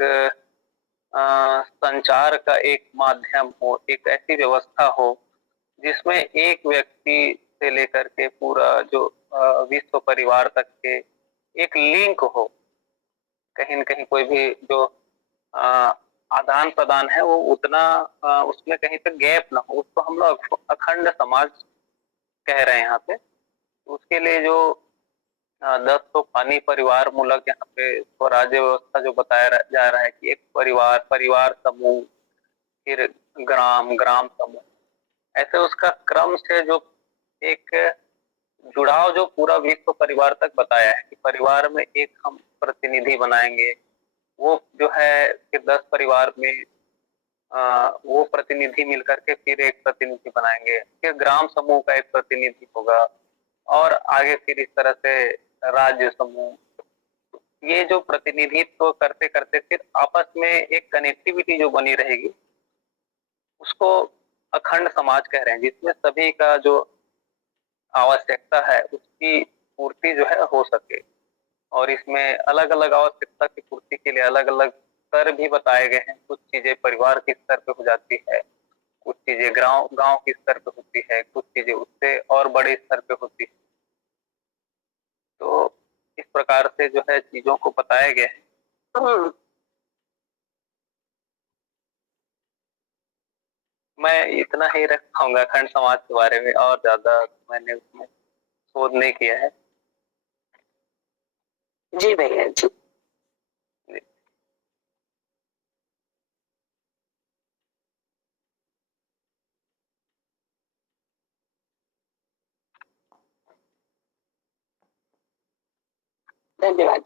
संचार का एक माध्यम हो, एक ऐसी व्यवस्था हो जिसमें एक व्यक्ति से लेकर के पूरा जो विश्व परिवार तक के एक लिंक हो। कहीं न कहीं कोई भी जो आदान प्रदान है वो उतना उसमें कहीं पे गैप ना हो, उसको हम लोग अखंड समाज कह रहे हैं यहाँ पे। उसके लिए जो 10 तो पानी परिवार मूलक यहाँ पे स्वराज्य व्यवस्था जो बताया जा रहा है कि एक परिवार, परिवार समूह, फिर ग्राम, ग्राम समूह, ऐसे उसका क्रम से जो एक जुड़ाव जो पूरा विश्व परिवार तक बताया है कि परिवार में एक हम प्रतिनिधि बनाएंगे, वो जो है फिर 10 परिवार में वो प्रतिनिधि मिलकर के फिर एक प्रतिनिधि बनाएंगे, फिर ग्राम समूह का एक प्रतिनिधि होगा और आगे फिर इस तरह से राज्य समूह। ये जो प्रतिनिधित्व करते करते फिर आपस में एक कनेक्टिविटी जो बनी रहेगी उसको अखंड समाज कह रहे हैं, जिसमें सभी का जो आवश्यकता है उसकी पूर्ति जो है हो सके। और इसमें अलग अलग आवश्यकता की पूर्ति के लिए अलग अलग स्तर भी बताए गए हैं। कुछ चीजें परिवार के स्तर पे हो जाती है, कुछ चीजें गांव गांव के स्तर पे होती है, कुछ चीजें उससे और बड़े स्तर पे होती है। तो इस प्रकार से जो है चीजों को बताया गया है। मैं इतना ही रख पाऊंगा अखंड समाज के बारे में, और ज्यादा मैंने उसमें शोध नहीं किया है। जी भैया जी। धन्यवाद।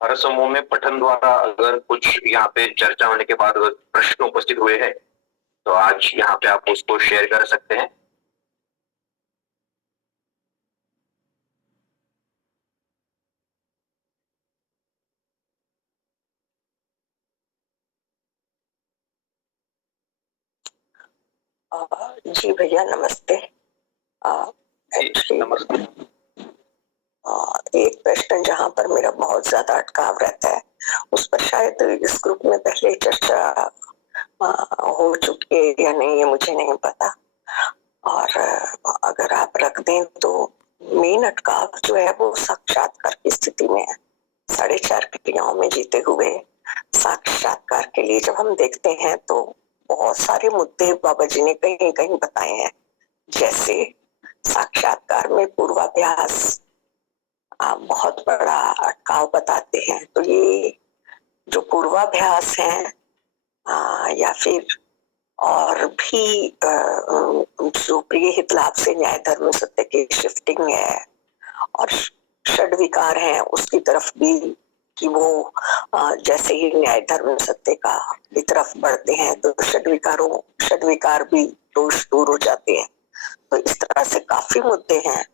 हर समूह में पठन द्वारा अगर कुछ यहाँ पे चर्चा होने के बाद अगर प्रश्न उपस्थित हुए हैं तो आज यहाँ पे आप उसको शेयर कर सकते हैं। जी भैया नमस्ते। नमस्ते। एक प्रश्न जहाँ पर मेरा बहुत ज्यादा अटकाव रहता है, उस पर शायद इस ग्रुप में पहले चर्चा हो चुकी है या नहीं ये मुझे नहीं पता, और अगर आप रख दें तो मेन अटकाव जो है वो साक्षात्कार की स्थिति में है। 4.5 क्रियाओं में जीते हुए साक्षात्कार के लिए जब हम देखते हैं तो बहुत सारे मुद्दे बाबा जी ने कहीं कहीं बताए हैं। जैसे साक्षात्कार में पूर्वाभ्यास बहुत बड़ा अटकाव बताते हैं। तो ये जो पूर्वाभ्यास है या फिर और भी जो प्रिय हित लाभ से न्याय धर्म सत्य की शिफ्टिंग है और षड विकार है उसकी तरफ भी कि वो जैसे ही न्याय धर्म सत्य का की तरफ बढ़ते हैं तो षड विकार भी दोष दूर हो जाते हैं। तो इस तरह से काफी मुद्दे हैं।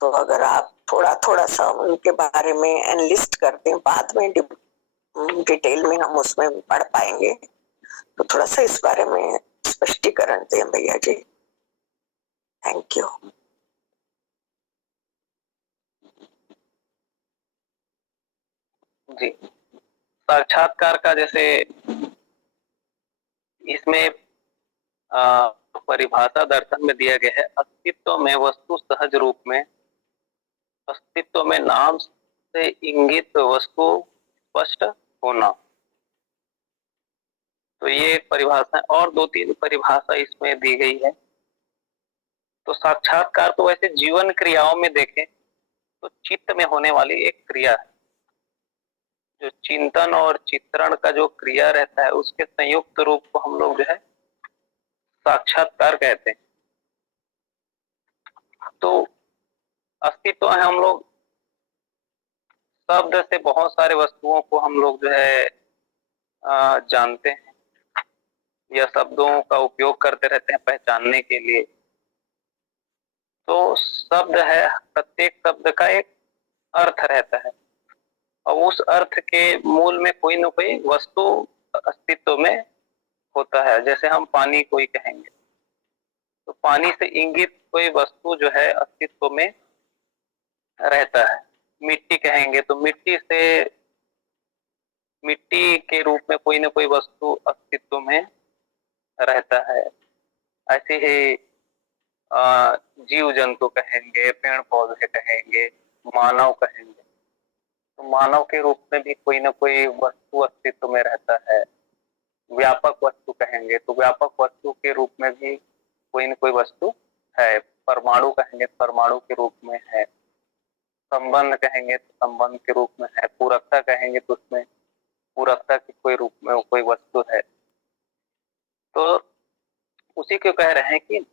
तो अगर आप थोड़ा थोड़ा सा उनके बारे में एनालिस्ट कर दें, बाद में डिटेल में हम उसमें पढ़ पाएंगे, तो थोड़ा सा इस बारे में स्पष्टीकरण दें भैया जी। Thank you. जी, साक्षात्कार का जैसे इसमें तो परिभाषा दर्शन में दिया गया है, अस्तित्व में वस्तु सहज रूप में, अस्तित्व में नाम से इंगित वस्तु स्पष्ट होना। तो ये एक परिभाषा है, और 2-3 परिभाषा इसमें दी गई है। तो साक्षात्कार तो वैसे जीवन क्रियाओं में देखें तो चित्त में होने वाली एक क्रिया है, जो चिंतन और चित्रण का जो क्रिया रहता है उसके संयुक्त रूप को हम लोग जो है साक्षात्कार कहते हैं। तो अस्तित्व है, हम लोग शब्द से बहुत सारे वस्तुओं को हम लोग जो है जानते हैं, या शब्दों का उपयोग करते रहते हैं पहचानने के लिए। तो शब्द है, प्रत्येक शब्द का एक अर्थ रहता है, और उस अर्थ के मूल में कोई न कोई वस्तु अस्तित्व में होता है। जैसे हम पानी कोई कहेंगे तो पानी से इंगित कोई वस्तु जो है अस्तित्व में रहता है। मिट्टी कहेंगे तो मिट्टी के रूप में कोई न कोई वस्तु अस्तित्व में रहता है। ऐसे ही जीव जंतु कहेंगे, पेड़ पौधे कहेंगे, मानव कहेंगे, तो मानव के रूप में भी कोई न कोई वस्तु अस्तित्व में रहता है। व्यापक वस्तु कहेंगे तो व्यापक वस्तु के रूप में भी कोई न कोई वस्तु है। परमाणु कहेंगे तो परमाणु के रूप में है। संबंध कहेंगे तो संबंध के रूप में है। पूरकता कहेंगे तो उसमें पूरकता के कोई रूप में कोई वस्तु है। तो उसी को कह रहे हैं कि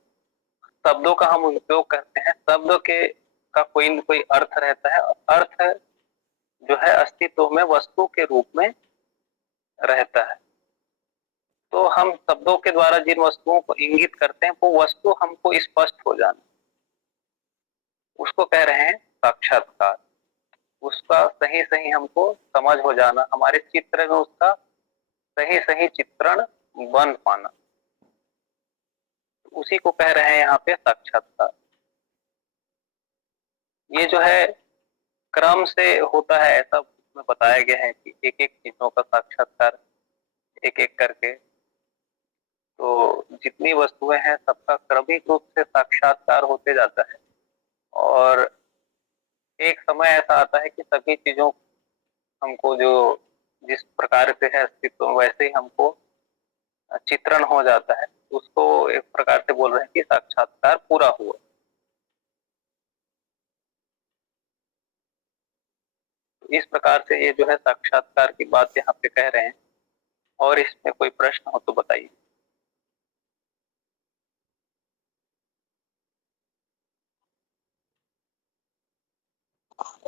शब्दों का हम उपयोग करते हैं, शब्द के का कोई न कोई अर्थ रहता है, अर्थ जो है अस्तित्व में वस्तु के रूप में रहता है। तो हम शब्दों के द्वारा जिन वस्तुओं को इंगित करते हैं वो वस्तु हमको स्पष्ट हो जाना, उसको कह रहे हैं साक्षात्कार। उसका सही सही हमको समझ हो जाना, हमारे चित्र में उसका सही सही चित्रण बन पाना, उसी को कह रहे हैं यहाँ पे साक्षात्कार। ये जो है क्रम से होता है, ऐसा उसमें बताया गया है कि एक एक चीजों का साक्षात्कार एक एक करके। तो जितनी वस्तुएं हैं सबका क्रमिक रूप से साक्षात्कार होते जाता है, और एक समय ऐसा आता है कि सभी चीजों हमको जो जिस प्रकार से है अस्तित्व वैसे ही हमको चित्रण हो जाता है। उसको एक प्रकार से बोल रहे हैं कि साक्षात्कार पूरा हुआ। इस प्रकार से ये जो है साक्षात्कार की बात यहाँ पे कह रहे हैं। और इसमें कोई प्रश्न हो तो बताइए।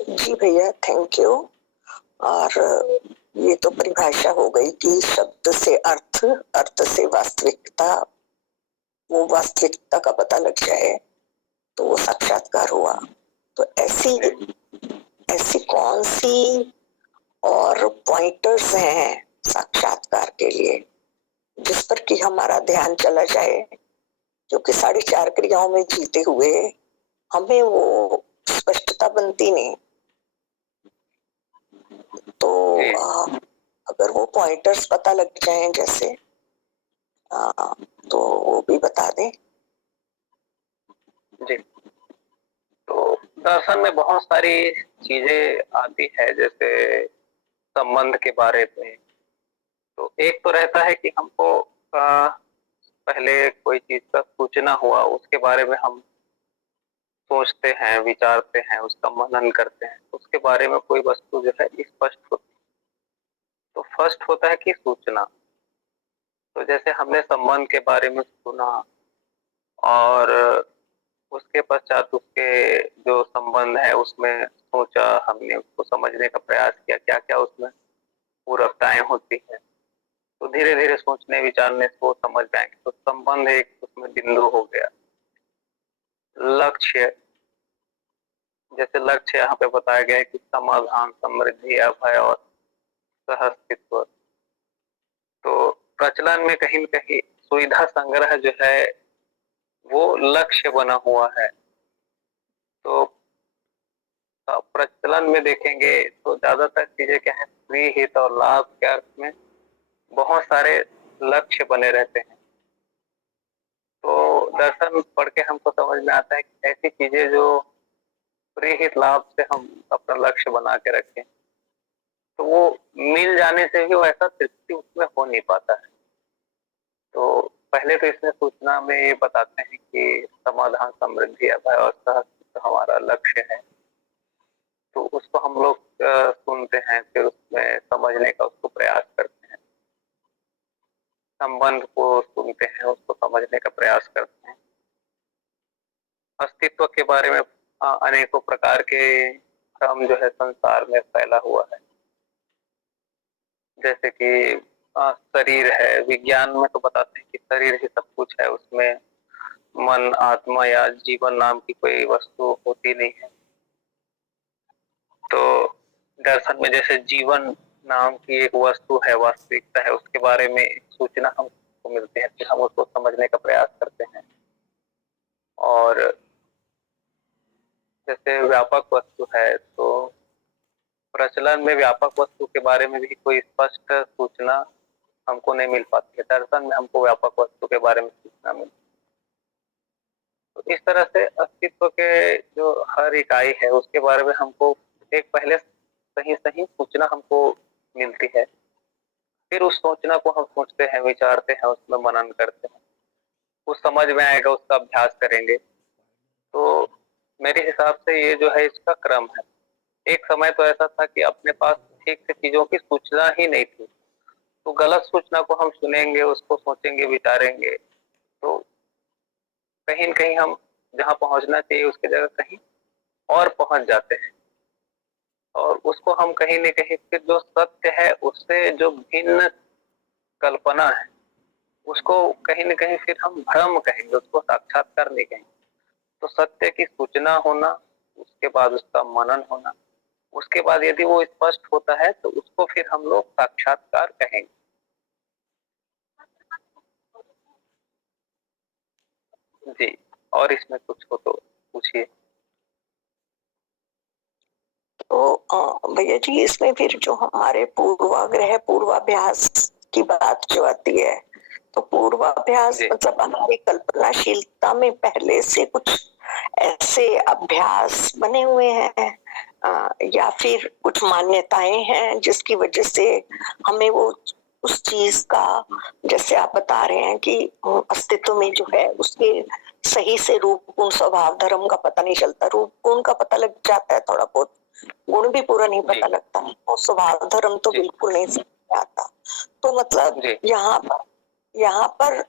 जी भैया, थैंक यू। और ये तो परिभाषा हो गई कि शब्द से अर्थ, अर्थ से वास्तविकता, वो वास्तविकता का पता लग जाए तो वो साक्षात्कार हुआ। तो ऐसी कौन सी और पॉइंटर्स हैं साक्षात्कार के लिए जिस पर कि हमारा ध्यान चला जाए, क्योंकि 4.5 क्रियाओं में जीते हुए हमें वो स्पष्टता बनती नहीं। तो अगर वो पॉइंटर्स पता लग जाएं जैसे, तो वो भी बता दें। जी, तो दर्शन में बहुत सारी चीजें आती है, जैसे संबंध के बारे में। तो एक तो रहता है कि हमको पहले कोई चीज का सूचना हुआ, उसके बारे में हम सोचते हैं, विचारते हैं, उसका मनन करते हैं, उसके बारे में कोई वस्तु जो है स्पष्ट होती है। तो फर्स्ट होता है कि सूचना। तो जैसे हमने संबंध के बारे में सुना, और उसके पश्चात उसके जो संबंध है उसमें सोचा, हमने उसको समझने का प्रयास किया, क्या क्या उसमें पूरकताएं होती है। तो धीरे धीरे सोचने विचारने से वो समझ जाएंगे। तो संबंध एक उसमें बिंदु हो गया। लक्ष्य, जैसे लक्ष्य यहाँ पे बताया गया है कि समाधान, समृद्धि, अभय और सहअस्तित्व। तो प्रचलन में कहीं न कहीं सुविधा संग्रह जो है वो लक्ष्य बना हुआ है। तो प्रचलन में देखेंगे तो ज्यादातर चीजें क्या है, स्वीहित और लाभ के अर्थ में बहुत सारे लक्ष्य बने रहते हैं। तो दर्शन पढ़ के हमको समझ में आता है कि ऐसी चीजें जो प्रीहित लाभ से हम अपना लक्ष्य बना के रखें, तो वो मिल जाने से भी वैसा तृप्ति उसमें हो नहीं पाता है। तो पहले तो इसमें सूचना में ये बताते हैं कि समाधान, समृद्धि, अभय और सहस्त्र हमारा लक्ष्य है। तो उसको हम लोग सुनते हैं, फिर उसमें समझने का उसको प्रयास करते हैं, संबंध को सुनते हैं, उसको समझने का प्रयास करते हैं। अस्तित्व के बारे में अनेकों प्रकार के भ्रम जो है संसार में फैला हुआ है। जैसे कि शरीर है, विज्ञान में तो बताते हैं कि शरीर ही सब कुछ है, उसमें मन, आत्मा या जीवन नाम की कोई वस्तु होती नहीं है। तो दर्शन में जैसे जीवन नाम की एक वस्तु है, वास्तविकता है, उसके बारे में सूचना हमको मिलती है, फिर हम उसको समझने का प्रयास करते हैं। और जैसे व्यापक वस्तु है, तो प्रचलन में व्यापक वस्तु के बारे में भी कोई स्पष्ट सूचना हमको नहीं मिल पाती है। दर्शन में हमको व्यापक वस्तु के बारे में सूचना मिलती है। तो इस तरह से अस्तित्व के जो हर इकाई है उसके बारे में हमको एक पहले सही सही सूचना हमको मिलती है। फिर उस सूचना को हम सोचते हैं, विचारते हैं, उसमें मनन करते हैं, कुछ समझ में आएगा, उसका अभ्यास करेंगे। तो मेरे हिसाब से ये जो है इसका क्रम है। एक समय तो ऐसा था कि अपने पास ठीक से चीजों की सूचना ही नहीं थी, तो गलत सूचना को हम सुनेंगे, उसको सोचेंगे, विचारेंगे, तो कहीं न कहीं हम जहाँ पहुंचना चाहिए उसकी जगह कहीं और पहुंच जाते हैं। और उसको हम कहीं न कहीं फिर जो सत्य है उससे जो भिन्न कल्पना है उसको कहीं न कहीं फिर हम भ्रम कहेंगे, उसको साक्षात्कार नहीं कहेंगे। तो सत्य की सूचना होना, उसके बाद उसका मनन होना, उसके बाद यदि वो स्पष्ट होता है तो उसको फिर हम लोग साक्षात्कार कहेंगे। जी, और इसमें कुछ हो तो पूछिए। तो भैया जी, इसमें फिर जो हमारे पूर्वाग्रह, पूर्वाभ्यास की बात जो आती है, तो पूर्वाभ्यास मतलब हमारी कल्पनाशीलता में पहले से कुछ ऐसे अभ्यास बने हुए हैं या फिर कुछ मान्यताएं हैं जिसकी वजह से हमें वो उस चीज का, जैसे आप बता रहे हैं कि अस्तित्व में जो है उसके सही से रूप गुण स्वभाव धर्म का पता नहीं चलता। रूप गुण का पता लग जाता है थोड़ा बहुत, गुण भी पूरा नहीं पता लगता है, और स्वभाव धर्म तो बिल्कुल नहीं समझ आता। तो मतलब यहाँ पर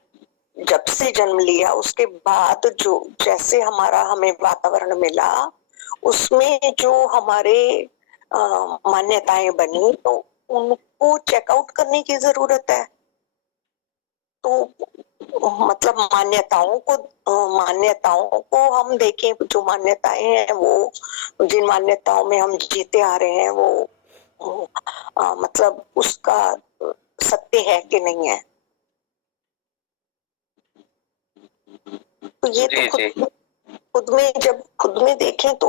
जब से जन्म लिया उसके बाद जो जैसे हमें वातावरण मिला उसमें जो हमारे मान्यताएं बनी, तो उनको चेकआउट करने की जरूरत है। तो मतलब मान्यताओं को हम देखें, जो मान्यताएं हैं वो जिन मान्यताओं में हम जीते आ रहे हैं वो मतलब उसका सत्य है कि नहीं है। तो ये तो खुद में देखें तो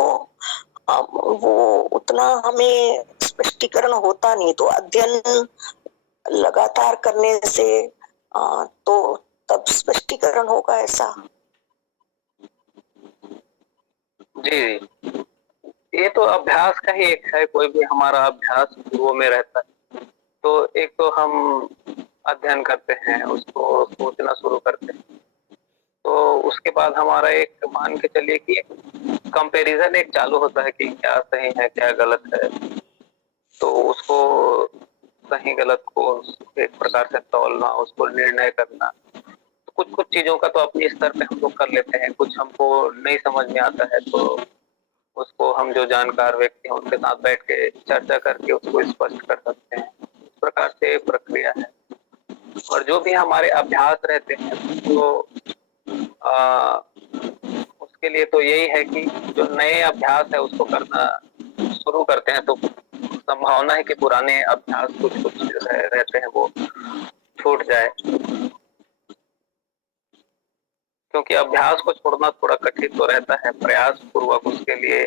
वो उतना हमें स्पष्टीकरण होता नहीं। तो अध्ययन लगातार करने से तो तब स्पष्टीकरण होगा ऐसा। जी, ये तो अभ्यास का ही एक है। कोई भी हमारा अभ्यास वो में रहता है। तो एक तो हम अध्ययन करते हैं, उसको सोचना शुरू करते हैं, तो उसके बाद हमारा एक मान के चलिए कि कंपैरिजन एक चालू होता है कि क्या सही है क्या गलत है। तो उसको सही गलत को एक प्रकार से तौलना, उसको निर्णय करना। तो कुछ चीजों का तो अपने स्तर पे हम लोग कर लेते हैं, कुछ हमको नहीं समझ में आता है तो उसको हम जो जानकार व्यक्ति हैं उनके साथ बैठ के चर्चा करके उसको स्पष्ट कर सकते हैं। इस प्रकार से प्रक्रिया है। और जो भी हमारे अभ्यास रहते हैं तो उसके लिए तो यही है कि जो नए अभ्यास है उसको करना शुरू करते हैं तो संभावना है कि पुराने अभ्यास कुछ रहते हैं वो छूट जाए, क्योंकि अभ्यास को छोड़ना थोड़ा कठिन तो रहता है। प्रयास पूर्वक उसके लिए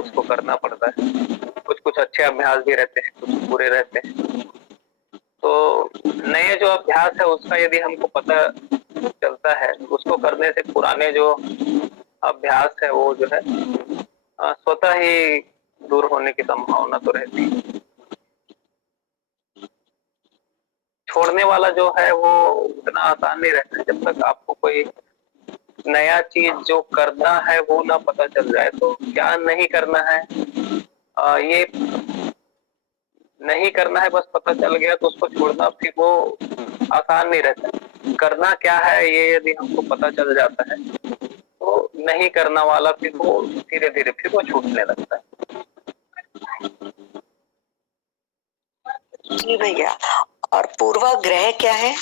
उसको करना पड़ता है। कुछ अच्छे अभ्यास भी रहते हैं, कुछ बुरे रहते हैं। तो नए जो अभ्यास है उसका यदि हमको पता चलता है उसको करने से पुराने जो अभ्यास है वो जो है स्वतः ही दूर होने की संभावना तो रहती है। छोड़ने वाला जो है वो उतना आसान नहीं रहता है। जब तक आपको कोई नया चीज जो करना है वो ना पता चल जाए तो क्या नहीं करना है, ये नहीं करना है बस पता चल गया तो उसको छोड़ना फिर वो आसान नहीं रहता। करना क्या है ये यदि हमको पता चल जाता है तो नहीं करना वाला फिर वो धीरे धीरे फिर वो छूटने लगता है। जी भैया, और पूर्वाग्रह क्या है?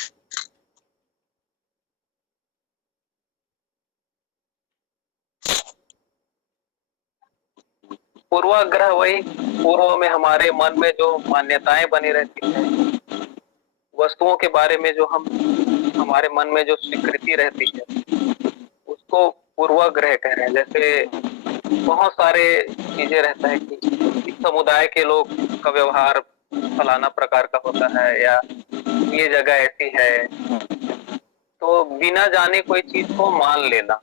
पूर्वाग्रह वही पूर्व में हमारे मन में जो मान्यताएं बनी रहती है, वस्तुओं के बारे में जो हमारे मन में जो स्वीकृति रहती है उसको पूर्वाग्रह कह रहे हैं। जैसे बहुत सारे चीजें रहता है कि इस समुदाय के लोग का व्यवहार फलाना प्रकार का होता है या ये जगह ऐसी है, तो बिना जाने कोई चीज को मान लेना,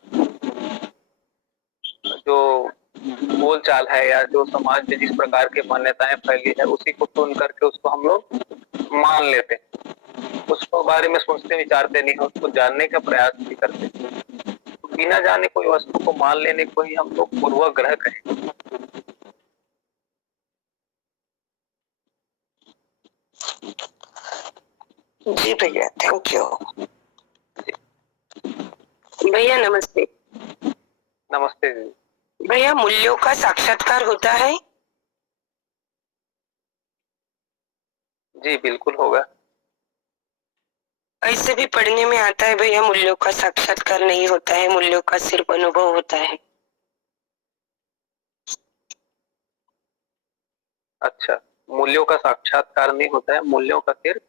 जो बोल चाल है या जो समाज में जिस प्रकार की मान्यताएं फैली है उसी को सुन करके उसको हम लोग मान लेते हैं, उसको बारे में सोचते विचारते नहीं है, उसको जानने का प्रयास भी करते हैं। तो बिना जाने कोई वस्तु को मान लेने को ही हम लोग पूर्वाग्रह कहेंगे। जी भैया, थैंक यू। भैया नमस्ते। नमस्ते जी। भैया, मूल्यों का साक्षात्कार होता है? जी बिल्कुल होगा। ऐसे भी पढ़ने में आता है भैया, मूल्यों का साक्षात्कार नहीं होता है, मूल्यों का सिर्फ अनुभव होता है। अच्छा, मूल्यों का साक्षात्कार नहीं होता है, मूल्यों का सिर्फ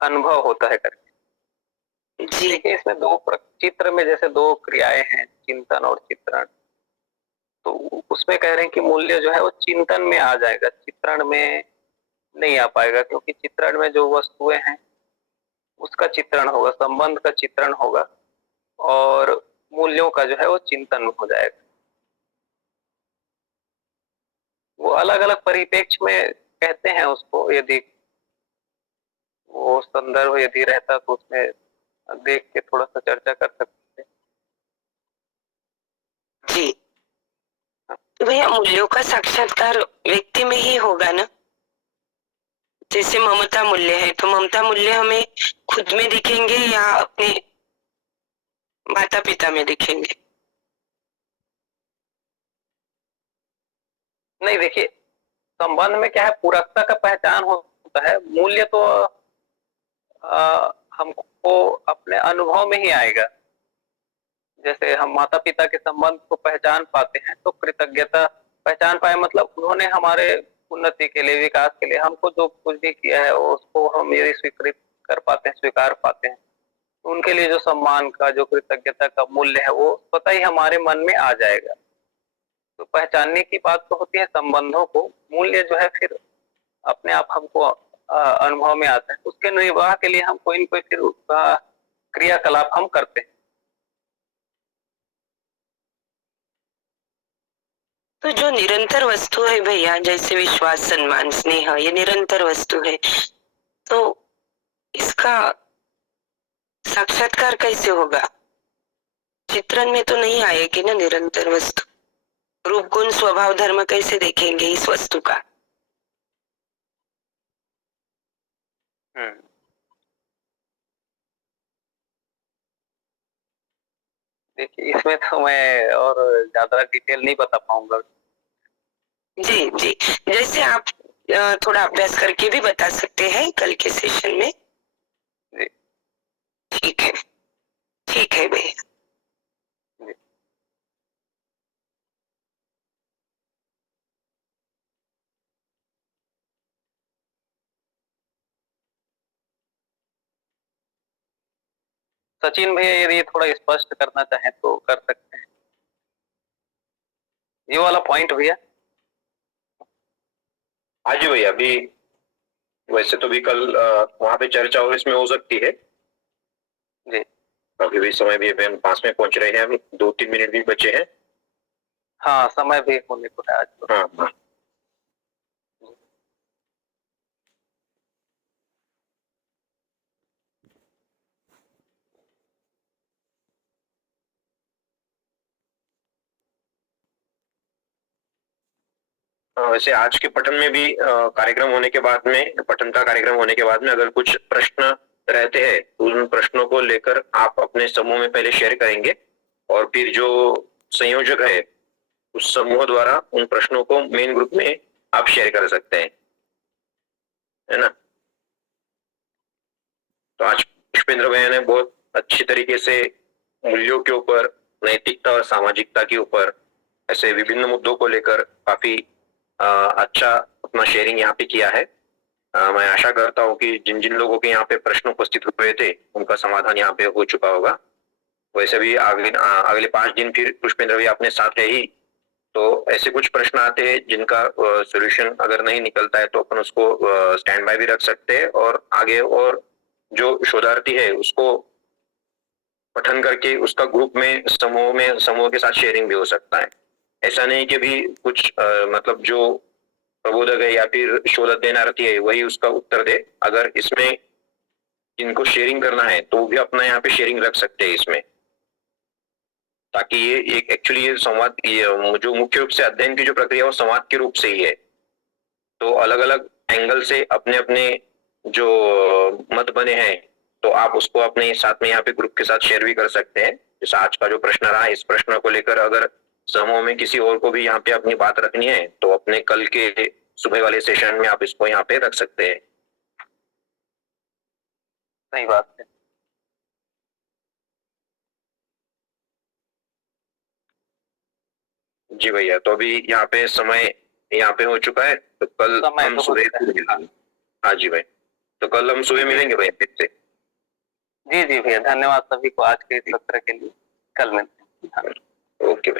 अनुभव होता है करके। जी देखिए इसमें दो चित्र में जैसे दो क्रियाएं हैं, चिंतन और चित्रण, तो उसमें कह रहे हैं कि मूल्य जो है वो चिंतन में आ जाएगा, चित्रण में नहीं आ पाएगा, क्योंकि चित्रण में जो वस्तुएं हैं उसका चित्रण होगा, संबंध का चित्रण होगा और मूल्यों का जो है वो चिंतन हो जाएगा। वो अलग अलग परिप्रेक्ष्य में कहते हैं उसको, यदि वो संदर्भ यदि रहता तो उसमें देख के थोड़ा सा चर्चा कर सकते हैं। जी तो भैया, मूल्यों का साक्षात्कार व्यक्ति में ही होगा ना? जैसे ममता मूल्य है तो ममता मूल्य हमें खुद में दिखेंगे या अपने माता पिता में दिखेंगे? नहीं देखिए, संबंध में क्या है, पूरकता का पहचान होता है, मूल्य तो हमको अपने अनुभव में ही आएगा। जैसे हम माता पिता के संबंध को पहचान पाते हैं तो कृतज्ञता पहचान पाए, मतलब उन्होंने हमारे उन्नति के लिए, विकास के लिए हमको जो कुछ भी किया है उसको हम यदि स्वीकृत कर पाते हैं, स्वीकार पाते हैं, तो उनके लिए जो सम्मान का, जो कृतज्ञता का मूल्य है वो स्वतः ही हमारे मन में आ जाएगा। तो पहचानने की बात तो होती है संबंधों को, मूल्य जो है फिर अपने आप हमको अनुभव में आता है, उसके निर्वाह के लिए हम कोई न कोई फिर क्रियाकलाप हम करते हैं। तो जो निरंतर वस्तु है भैया, जैसे विश्वास, सम्मान, स्नेह, ये निरंतर वस्तु है, तो इसका साक्षात्कार कैसे होगा? चित्रण में तो नहीं आएगी ना निरंतर वस्तु। रूप, गुण, स्वभाव, धर्म कैसे देखेंगे इस वस्तु का? देखिए इसमें तो मैं और ज्यादा डिटेल नहीं बता पाऊंगा। जी जी, जैसे आप थोड़ा अभ्यास करके भी बता सकते हैं कल के सेशन में। जी ठीक है, ठीक है भैया। जी। सचिन भैया यदि थोड़ा स्पष्ट करना चाहें तो कर सकते हैं ये वाला पॉइंट भैया। हाँ जी भैया, अभी वैसे तो भी कल वहां पे चर्चा और इसमें हो सकती है। जी अभी भी समय भी हम पास में पहुंच रहे हैं, अभी 2-3 मिनट भी बचे हैं। हाँ, समय भी होने को है आज तो। हाँ हाँ। वैसे आज के पठन में भी कार्यक्रम होने के बाद में, पठन का कार्यक्रम होने के बाद में अगर कुछ प्रश्न रहते हैं तो उन प्रश्नों को लेकर आप अपने समूह में पहले शेयर करेंगे और फिर जो संयोजक है उस समूह द्वारा उन प्रश्नों को मेन ग्रुप में आप शेयर कर सकते हैं, है ना। तो आज पुष्पेंद्र भैया ने बहुत अच्छी तरीके से मूल्यों के ऊपर, नैतिकता और सामाजिकता के ऊपर ऐसे विभिन्न मुद्दों को लेकर काफी अच्छा अपना शेयरिंग यहाँ पे किया है। मैं आशा करता हूँ कि जिन जिन लोगों के यहाँ पे प्रश्न उपस्थित हुए थे उनका समाधान यहाँ पे हो चुका होगा। वैसे भी अगले 5 दिन फिर पुष्पेंद्र भैया अपने साथ है ही, तो ऐसे कुछ प्रश्न आते हैं जिनका सॉल्यूशन अगर नहीं निकलता है तो अपन उसको स्टैंड बाय भी रख सकते हैं और आगे और जो शोधार्थी है उसको पठन करके उसका ग्रुप में समूह के साथ शेयरिंग भी हो सकता है। ऐसा नहीं कि भी कुछ मतलब जो प्रबोधक है या फिर शोध अध्ययनार्थी है वही उसका उत्तर दे। अगर इसमें इनको शेयरिंग करना है तो भी अपना यहाँ पे शेयरिंग रख सकते हैं इसमें, ताकि ये एक एक्चुअली ये संवाद, ये जो मुख्य रूप से अध्ययन की जो प्रक्रिया वो संवाद के रूप से ही है। तो अलग अलग एंगल से अपने अपने जो मत बने हैं तो आप उसको अपने साथ में यहाँ पे ग्रुप के साथ शेयर भी कर सकते हैं। जैसे आज का जो प्रश्न रहा, इस प्रश्न को लेकर अगर समूह में किसी और को भी यहाँ पे अपनी बात रखनी है तो अपने कल के सुबह वाले सेशन में आप इसको यहाँ पे रख सकते हैं। सही बात है। जी भैया, तो अभी यहाँ पे समय यहाँ पे हो चुका है, तो कल हम सुबह मिलेंगे। हाँ जी भाई, तो कल हम सुबह मिलेंगे भाई फिर से। जी जी भैया, धन्यवाद सभी को आज के इस सत्र के लिए। कल मिलते हैं। ओके भाई।